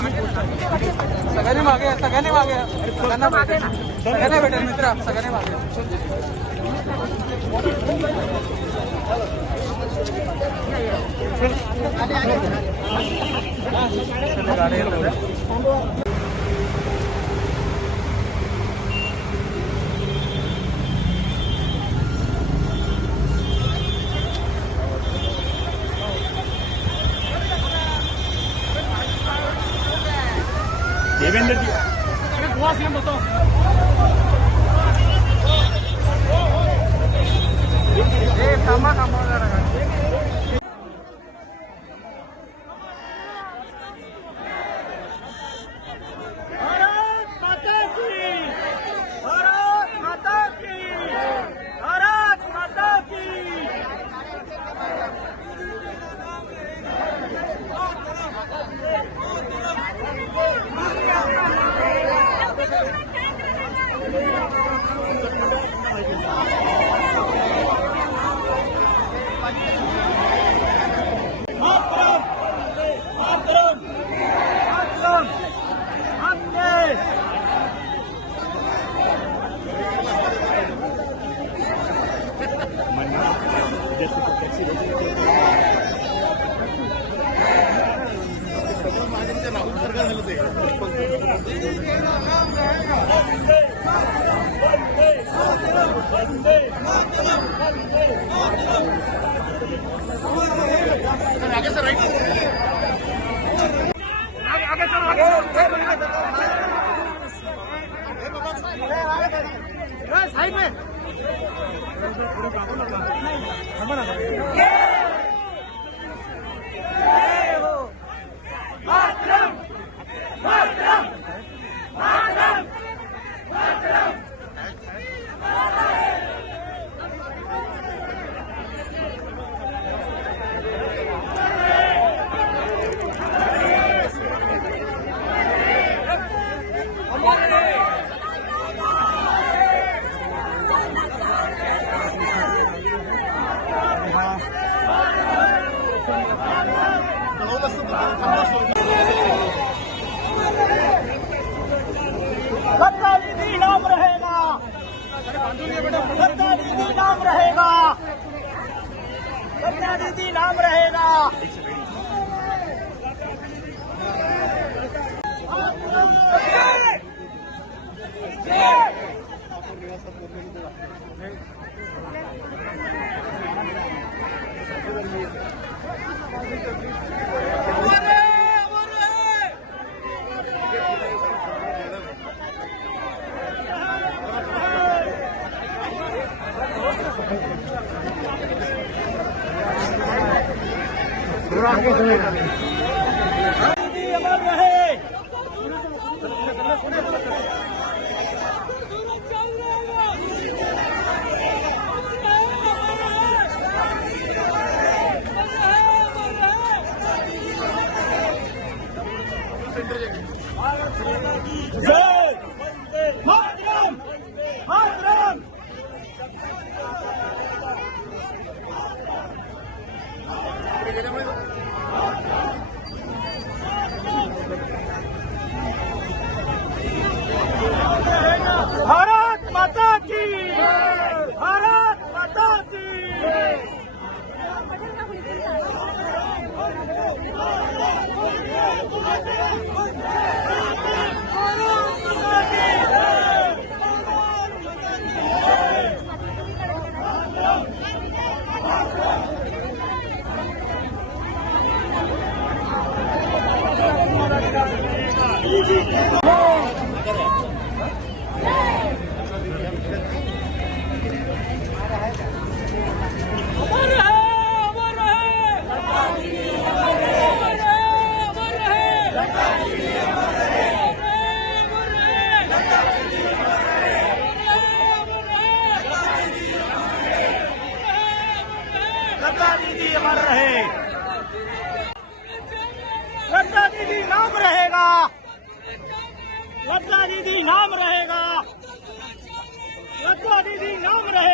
सगळ्यांनी मागे या, सगळ्यांनी मागे या. सगळ्यांना भेटेल, सगळ्यांना भेटेल मित्र, सगळ्यांनी मागे देवेंद्र जी थांबा थांबा जरा. साइड में दीदी नाम रहेगा, दीदी नाम रहेगा, दीदी नाम रहेगा. अमर रहे. जय मातरम, मातरम. भारत माता की, भारत माता की. दीदी अमर रहे. लता दीदी नाम रहेगा, लता दीदी नाम रहेगा, लता दीदी नाम रहेगा.